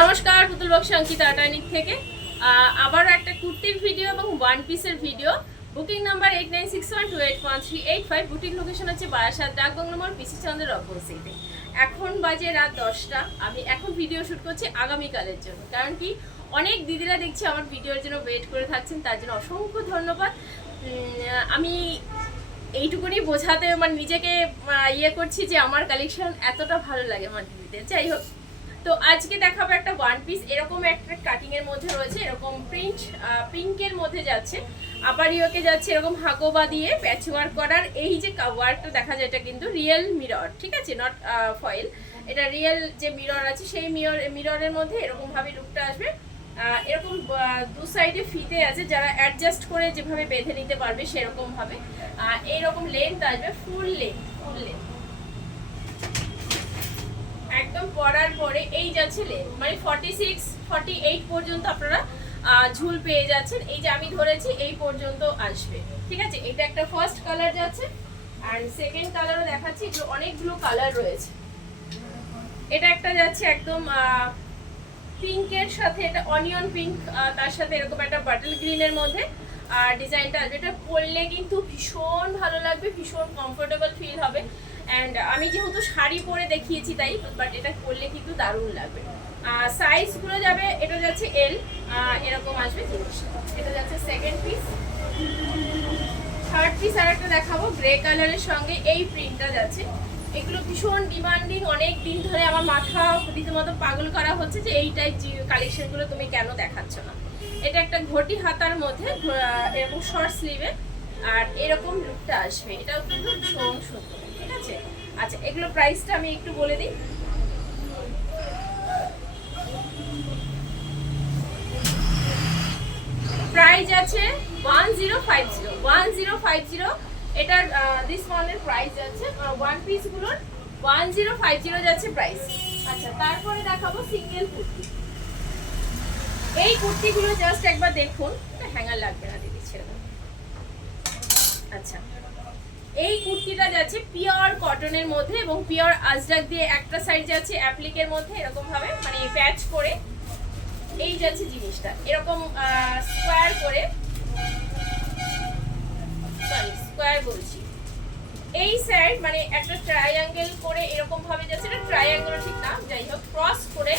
নমস্কার, পুতুল বক্স অঙ্কিতা আটানিক থেকে আবারও একটা কুর্তির ভিডিও এবং ওয়ান পিসের video. Booking number 8961281385। Booking location হচ্ছে বারাসাত ডাকবাংলো মোড়, পিসি চন্দ্রের অপোজিটে। এখন বাজে রাত 10টা। আমি এখন ভিডিও শ্যুট করছি আগামীকালের জন্য, কারণ কি অনেক দিদিরা দেখছি আমার ভিডিওর জন্য ওয়েট করে থাকছেন, তার জন্য অসংখ্য ধন্যবাদ। আমি এইটুকুনি বোঝাতে মানে নিজেকে ইয়ে করছি যে আমার কালেকশন এতটা ভালো লাগে আমার দিদিদের। যাই হোক, তো আজকে দেখাবো একটা ওয়ান পিস, এরকম একটা কাটিং এর মধ্যে রয়েছে, এরকম প্রিন্ট পিঙ্কের মধ্যে যাচ্ছে, আবার ইয়োকে যাচ্ছে এরকম হাকোবা দিয়ে প্যাচ ওয়ার্ক করার। এই যে ওয়ার্কটা দেখা যায় এটা কিন্তু রিয়েল মিরর, ঠিক আছে, নট ফয়েল। এটা রিয়েল যে মিরর আছে সেই মিররের মধ্যে এরকম ভাবে লুকটা আসবে। এরকম দু সাইডে ফিতে আছে, যারা অ্যাডজাস্ট করে যেভাবে বেঁধে নিতে পারবে সেরকম ভাবে। এইরকম লেন্থ আসবে, ফুল লেন্থ একদম পরার পরে এই যাচ্ছে লেন্থ, মানে 46 48 পর্যন্ত আপনারা ঝুল পেয়ে যাচ্ছেন। এই যে আমি ধরেছি এই পর্যন্ত আসবে, ঠিক আছে। এটা একটা ফার্স্ট কালার যাচ্ছে, আর সেকেন্ড কালারও দেখাচ্ছি। এগুলো অনেকগুলো কালার রয়েছে। এটা একটা যাচ্ছে একদম পিঙ্কের সাথে, এটা অনিয়ন পিঙ্ক, তার সাথে এরকম একটা বাটল গ্রিনের মধ্যে ডিজাইনটা আসবে। এটা পরলে কিন্তু ভীষণ ভালো লাগবে, ভীষণ কমফোর্টেবল ফিল হবে। অ্যান্ড আমি যেহেতু শাড়ি পরে দেখিয়েছি তাই, বাট এটা পরলে কিন্তু দারুণ লাগবে। সাইজগুলো যাবে, এটা যাচ্ছে এল, এরকম আসবে জিনিসটা। এটা যাচ্ছে সেকেন্ড পিস। থার্ড পিস আর একটা দেখাবো গ্রে কালারের সঙ্গে এই প্রিন্টটা যাচ্ছে। এগুলো ভীষণ ডিমান্ডিং, অনেক দিন ধরে আমার মাথা রীতিমতো পাগল করা হচ্ছে যে এই টাইপ কালেকশনগুলো তুমি কেন দেখাচ্ছ না। এটা একটা ঘটি হাতার মধ্যে এরকম শর্ট স্লিভে, আর এরকম লুকটা আসবে। এটাও কিন্তু ভীষণ সুন্দর, ঠিক আছে। আচ্ছা, এগুলো প্রাইসটা আমি একটু বলে দিই। প্রাইস আছে 1050 এটার দিস ওয়ানের প্রাইস যাচ্ছে, ওয়ান পিস গুলোর 1050 যাচ্ছে প্রাইস। আচ্ছা, তারপরে দেখাবো সিঙ্গেল কুর্তি। এই কুর্তিগুলো জাস্ট একবার দেখুন, হ্যাঙ্গার লাগবে না দিদি, ছেড়ে দাও। আচ্ছা, এই কুর্তিটা যাচ্ছে পিওর কটনের মধ্যে এবং পিওর আজরাক দিয়ে একটা সাইড যাচ্ছে অ্যাপ্লিকের মধ্যে এরকম ভাবে, মানে প্যাচ করে এই যাচ্ছে জিনিসটা এরকম স্কোয়ার করে, সরি স্কোয়ার বলছি, এই সাইড মানে একটা ট্রায়াঙ্গেল করে এরকম ভাবে যাচ্ছে। এটা ট্রায়াঙ্গেল ঠিক না, যাই হোক, ক্রস করে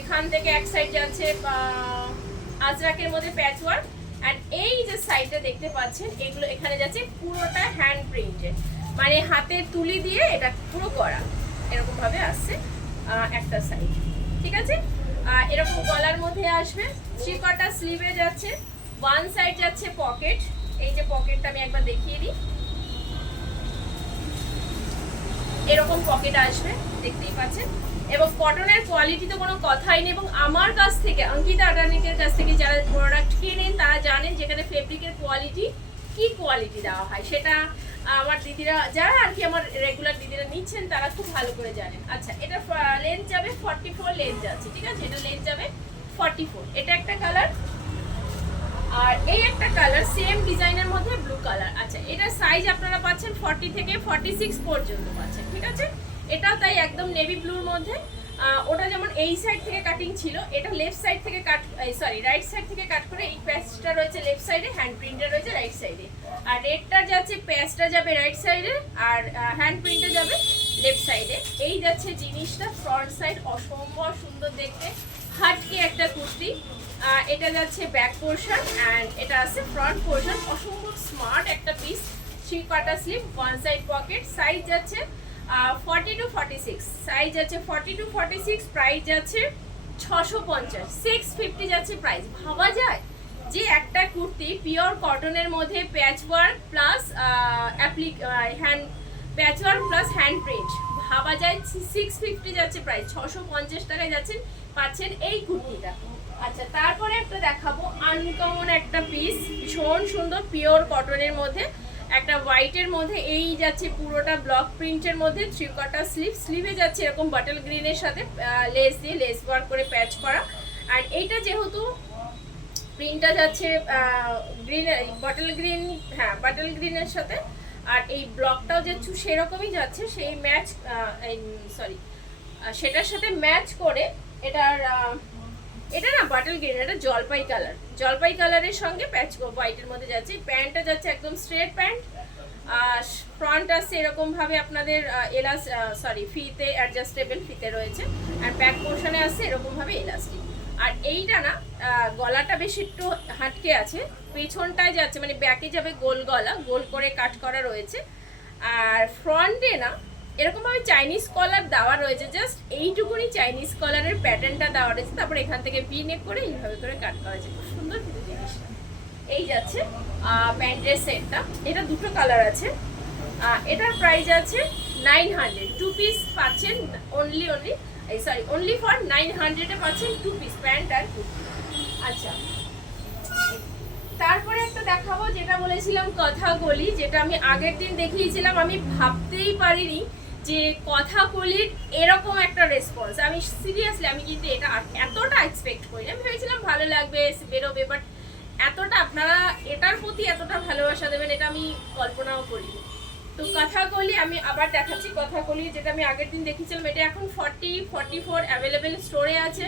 এখান থেকে এক সাইড যাচ্ছে আজরাকের মধ্যে প্যাচ ওয়ার্ক। আর এই যে সাইডটা দেখতে পাচ্ছেন এগুলো এখানে যাচ্ছে পুরোটা হ্যান্ড প্রিন্টেড, মানে হাতের তুলি দিয়ে এটা পুরো করা, এরকম ভাবে আসছে একটা সাইড, ঠিক আছে। এরকম গলার মধ্যে আসবে, থ্রি-কোয়ার্টার স্লিভে যাচ্ছে, ওয়ান সাইড যাচ্ছে পকেট। এই যে পকেটটা আমি একবার দেখিয়ে দিই, এরকম পকেট আসবে, দেখতেই পাচ্ছেন। এবং কটনের কোয়ালিটি তো কোনো কথাই নেই। এবং আমার কাছ থেকে, অঙ্কিতা আটানিকের কাছ থেকে যারা প্রোডাক্ট কেনেন তারা জানেন যেখানে ফেব্রিকের কোয়ালিটি কি কোয়ালিটি দেওয়া হয়, সেটা আমার দিদিরা যারা আর কি আমার রেগুলার দিদিরা নিচ্ছেন তারা খুব ভালো করে জানেন। আচ্ছা, এটা লেন্থ যাবে 44 লেন্থ যাচ্ছে, ঠিক আছে। এটা লেন্থ যাবে 44। এটা একটা কালার, আর এই একটা কালার সেম ডিজাইনের মধ্যে ব্লু কালার। আচ্ছা, এটা সাইজ আপনারা পাচ্ছেন 40 থেকে 46 পর্যন্ত পাচ্ছেন, ঠিক আছে। এটাও তাই একদম নেভি ব্লুর মধ্যে। ওটা যেমন এই সাইড থেকে কাটিং ছিল, এটা লেফট সাইড থেকে কাট, সরি রাইট সাইড থেকে কাট করে এই প্যাচটা রয়েছে লেফট সাইডে, হ্যান্ড প্রিন্টটা রয়েছে রাইট সাইডে। আর রেডটা যাচ্ছে, প্যাচটা যাবে রাইট সাইডে আর হ্যান্ড প্রিন্টটা যাবে লেফট সাইডে। এই যাচ্ছে জিনিসটা, ফ্রন্ট সাইড অসম্ভব সুন্দর দেখতে, হাটকে একটা কুর্তি। এটা যাচ্ছে ব্যাক পোর্শন অ্যান্ড এটা আছে ফ্রন্ট পোর্শন, অসম্ভব স্মার্ট একটা piece. Three-quarter sleeve, one side pocket. Size যাচ্ছে 40 to 46, সাইজ যাচ্ছে 40 to 46। প্রাইস যাচ্ছে 650, 650 যাচ্ছে প্রাইস। ভাবা যায় যে একটা কুর্তি পিওর কটনের মধ্যে প্যাচ ওয়ার্ক প্লাস হ্যান্ড প্যাচ ওয়ার্ক প্লাস হ্যান্ড প্রিন্ট, ভাবা যায় 650 যাচ্ছে প্রাইস। 650 টাকায় যাচ্ছেন, পাচ্ছেন এই কুর্তিটা। আচ্ছা, তারপরে একটা দেখাবো আনকমন একটা পিস, ভীষণ সুন্দর পিওর কটনের মধ্যে, একটা হোয়াইটের মধ্যে এই যাচ্ছে পুরোটা ব্লক প্রিন্টের মধ্যে, থ্রি-কোয়ার্টার স্লিভ, স্লিভে যাচ্ছে এরকম বাটল গ্রিনের সাথে লেস দিয়ে লেস ওয়ার্ক করে প্যাচ করা। আর এইটা যেহেতু প্রিন্টটা যাচ্ছে গ্রিন, বাটল গ্রিন, হ্যাঁ বাটল গ্রিনের সাথে, আর এই ব্লকটাও যাচ্ছে সেরকমই যাচ্ছে, সেই ম্যাচ, সরি সেটার সাথে ম্যাচ করে এটার এটা না বাটল গ্রিন, এটা জলপাই কালার, জলপাই কালারের সঙ্গে প্যাচ হোয়াইটের মধ্যে যাচ্ছে। প্যান্টটা যাচ্ছে একদম স্ট্রেট প্যান্ট, আর ফ্রন্ট আসছে এরকম ভাবে আপনাদের ফিতে অ্যাডজাস্টেবল ফিতে রয়েছে, আর ব্যাক পোর্শনে আসছে এরকম ভাবে এলাস্টিক। আর এইটা না গলাটা বেশ একটু হাটকে আছে, পেছনটায় যাচ্ছে মানে ব্যাকে যাবে গোল গলা, গোল করে কাট করা রয়েছে। আর ফ্রন্টে না এরকম ভাবে চাইনিজ কলার দেওয়া রয়েছে, জাস্ট এইটুকুনি চাইনিজ কলারের প্যাটার্নটা দেওয়া রয়েছে, তারপর এখান থেকে ভি নেক করে এইভাবে করে কাট করা হয়েছে। খুব সুন্দর কিন্তু জিনিসটা। এই যাচ্ছে প্যান্টের সেটটা, এটা দুটো কালার আছে। এটার প্রাইস আছে 900, 2 পিস পাচ্ছেন অনলি ফর 900-এ পাচ্ছেন 2 পিস প্যান্ট আর কুর্তি। আচ্ছা, তারপরে একটা দেখাবো যেটা বলেছিলাম কথাকলি, যেটা আমি আগের দিন দেখিয়েছিলাম। আমি ভাবতেই পারিনি যে কথাকলির এরকম একটা রেসপন্স, আমি সিরিয়াসলি আমি কিন্তু এটা এতটা এক্সপেক্ট করিনি। আমি ভেবেছিলাম ভালো লাগবে, বেরোবে, বাট এতটা আপনারা এটার প্রতি এতটা ভালোবাসা দেবেন এটা আমি কল্পনাও করিনি। তো কথাকলি আমি আবার দেখাচ্ছি, কথাকলি যেটা আমি আগের দিন দেখিয়েছিলাম, এটা এখন 40-44 অ্যাভেলেবেল স্টোরে আছে,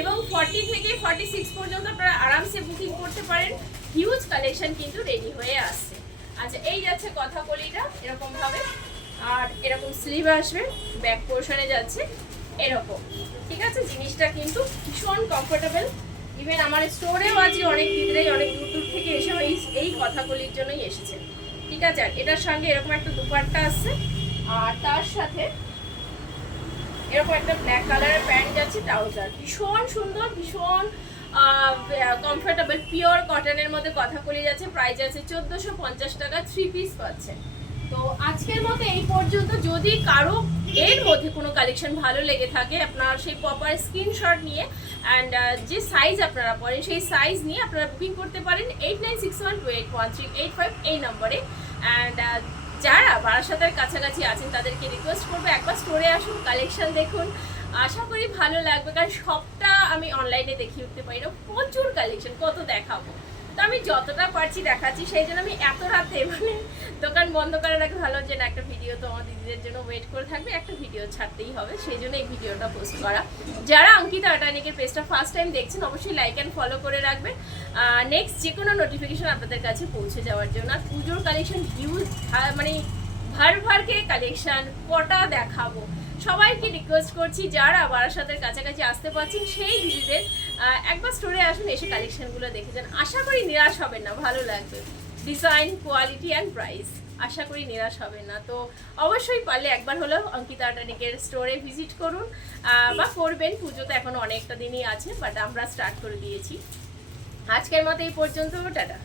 এবং 40 থেকে 46 পর্যন্ত আপনারা আরামসে বুকিং করতে পারেন। হিউজ কালেকশন কিন্তু রেডি হয়ে আসছে। আচ্ছা, এই যাচ্ছে কথাকলিটা এরকম ভাবে, আর এরকম স্লিভ আসবে, ব্যাক পোর্শনে যাচ্ছে এরকম। ঠিক আছে, জিনিসটা কিন্তু ভীষণ কমফোর্টেবল। ইভেন আমার স্টোরেও আছে অনেক দিদিরাই অনেক দূর দূর থেকে এসেও এই কথাকলির জন্যই এসেছে। ঠিক আছে, আর এটার সঙ্গে এরকম একটা দুপাট্টা আসছে, আর তার সাথে এরকম একটা ব্ল্যাক কালারের প্যান্ট যাচ্ছে, ট্রাউজার। ভীষণ সুন্দর, ভীষণ কমফোর্টেবল, পিওর কটনের মধ্যে কথাকলি যাচ্ছে। প্রাইস আছে 1450 টাকা, 3 পিস পাচ্ছেন। তো আজকের মতো এই পর্যন্ত। যদি কারো এর মধ্যে কোনো কালেকশন ভালো লেগে থাকে, আপনার সেই প্রপার স্ক্রিনশট নিয়ে অ্যান্ড যে সাইজ আপনারা পড়েন সেই সাইজ নিয়ে আপনারা বুকিং করতে পারেন 8961281385 এই নম্বরে। অ্যান্ড যারা বারাসাতের কাছাকাছি আছেন তাদেরকে রিকোয়েস্ট করবো একবার স্টোরে আসুন, কালেকশন দেখুন, আশা করি ভালো লাগবে। কারণ সবটা আমি অনলাইনে দেখিয়ে উঠতে পারি না, প্রচুর কালেকশন, কত দেখাবো। তো আমি যতটা পারছি দেখাচ্ছি, সেই জন্য আমি এত রাতে মানে দোকান বন্ধ করে রাখি, ভালো যে না একটা ভিডিও তো আমার দিদিদের জন্য ওয়েট করে থাকবে, একটা ভিডিও ছাড়তেই হবে, সেই জন্য এই ভিডিওটা পোস্ট করা। যারা অঙ্কিতা আটানিকের পেজটা ফার্স্ট টাইম দেখছেন অবশ্যই লাইক অ্যান্ড ফলো করে রাখবেন, নেক্সট যে কোনো নোটিফিকেশন আপনাদের কাছে পৌঁছে যাওয়ার জন্য। আর পুজোর কালেকশন হিউজ, মানে ভারকে কালেকশন কটা দেখাবো। সবাইকে রিকোয়েস্ট করছি যারা বারাসাতের কাছাকাছি আসতে পারছেন সেই দিদিদের একবার স্টোরে আসুন, এসে কালেকশনগুলো দেখে যান। আশা করি নিরাশ হবেন না, ভালো লাগবে। ডিজাইন, কোয়ালিটি অ্যান্ড প্রাইস, আশা করি নিরাশ হবেন না। তো অবশ্যই পারলে একবার হলেও অঙ্কিতা আটানিকের স্টোরে ভিজিট করুন, বা করবেন। পুজো তো এখন অনেকটা দিনই আছে, বাট আমরা স্টার্ট করে দিয়েছি। আজকের মতো এই পর্যন্ত, টাটা।